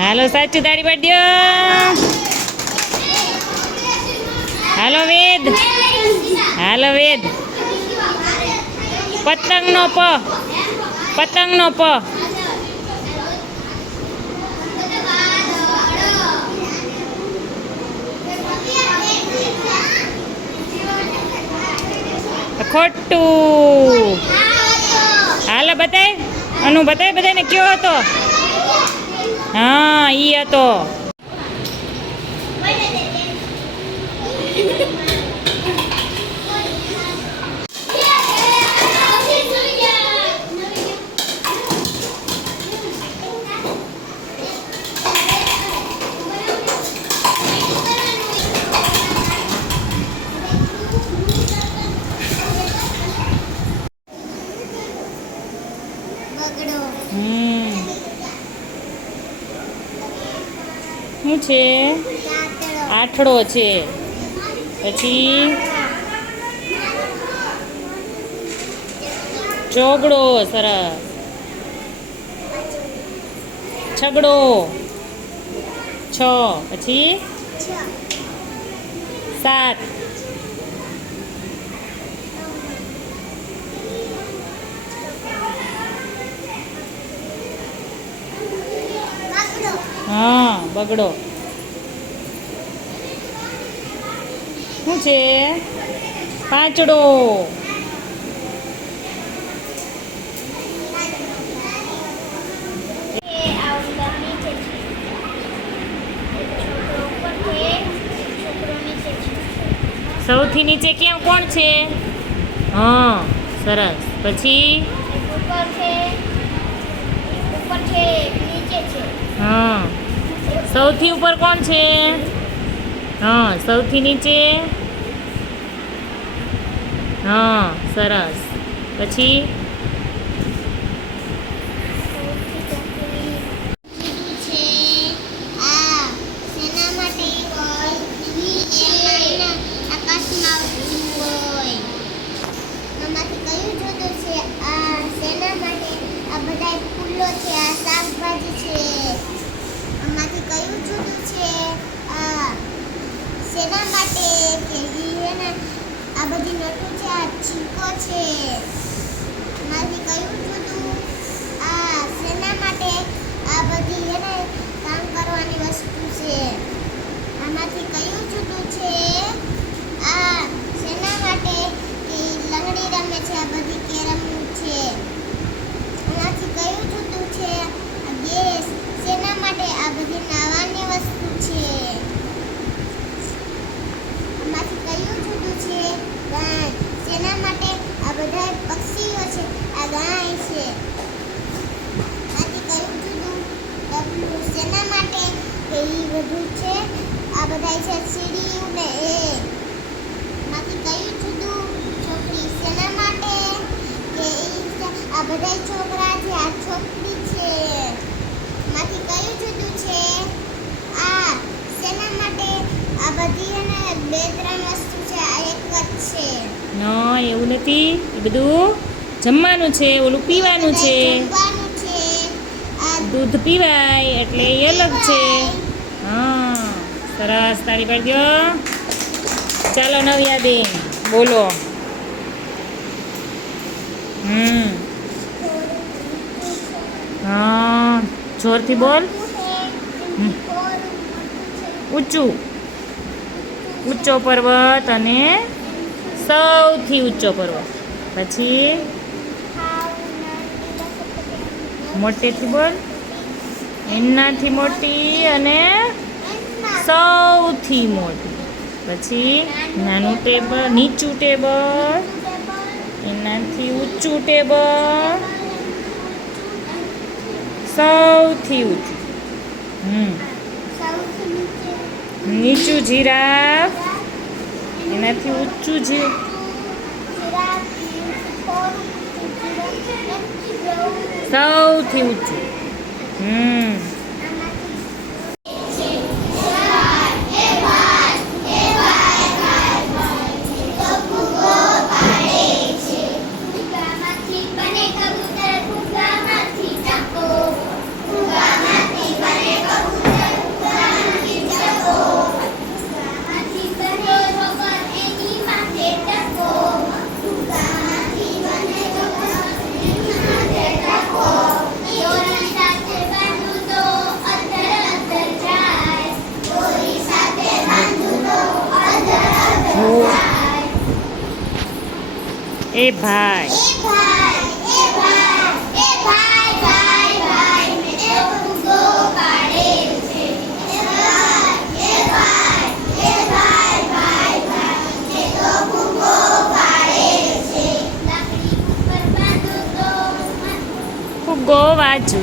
હાલો સાચું તાળી પાડી દ્યો. હાલો વેદ, હાલો વેદ. પતંગનો પ, પતંગનો પ. ખોટું. હાલો બતાય, અનુ બતાય બધાને કયો હતો. હા ઈ હતો. શું છે? આઠડો છે. પછી ચોગડો. સરસ. છગડો. છ. પછી 7. હા બગડો. શું છે? પાંચડો. સૌથી નીચે કેમ કોણ છે? હા સરસ. પછી હા સૌથી ઉપર કોણ છે? હા સૌથી નીચે. હા સરસ. પછી ફૂલો છે, આ શાકભાજી છે. આમાંથી કયું જુદું છે? આ શેના માટે? કે આ બધી નટુ છે, આ છીકો છે. આમાંથી કયું જુદું? આ શેના માટે? આ બધી કામ કરવાની વસ્તુ છે. આમાંથી કયું જુદું છે? આ શેના માટે? કે લંગડી રમે છે. આ બધી કેરમ છે. આનાથી કયું જુદું છે? ગેસ. શેના માટે? આ બધી નાવાની વસ્તુ છે. આમાંથી કયું જુદું છે? ગાય. શેના માટે? આ બધા પક્ષીઓ છે. આ ગાય છે. આનાથી કયું જુદું? ડબલું. શેના માટે? કે ઈ બધું છે. આ બધા છે સીડીઓ ને એ. આનાથી કયું જુદું? છોકરી. શેના માટે? કે આ બધા છોકરા છે. આ છોકરી છે. માંથી કયું જુદું છે? આ શેના માટે? આ બધી બે ત્રણ વસ્તુ છે. આ એક જ છે. ના એવું નથી. એ બધું જમવાનું છે, ઓલું પીવાનું છે. જમવાનું છે. આ દૂધ પીવાય એટલે એ અલગ છે. હા સરસ. તાળી પાડી દો. ચાલો નવ્યાબેન બોલો. હા જોરથી બોલ. ઊંચું. ઊંચો પર્વત અને સૌથી ઊંચો પર્વત. પછી મોટેથી બોલ. એનાથી મોટી અને સૌથી મોટી. પછી નાનું ટેબલ, નીચું ટેબલ, એનાથી ઊંચું ટેબલ, સૌથી ઊંચું. નીચું જીરાફ, એનાથી ઊંચું સૌથી ઊંચું. કબૂતર ફુગામાંથી ટકો, ફુગામાંથી બને કબૂતર. એ ભાઈ એ ભાઈ એ ભાઈ એ ભાઈ ભાઈ ભાઈ મેં તો ફુગ્ગો પાડેલ છે એ ભાઈ એ ભાઈ એ ભાઈ ભાઈ ભાઈ મેં તો ફુગ્ગો પાડેલ છે લાકડી ઉપર બાંધો તો ફુગ્ગો વાજુ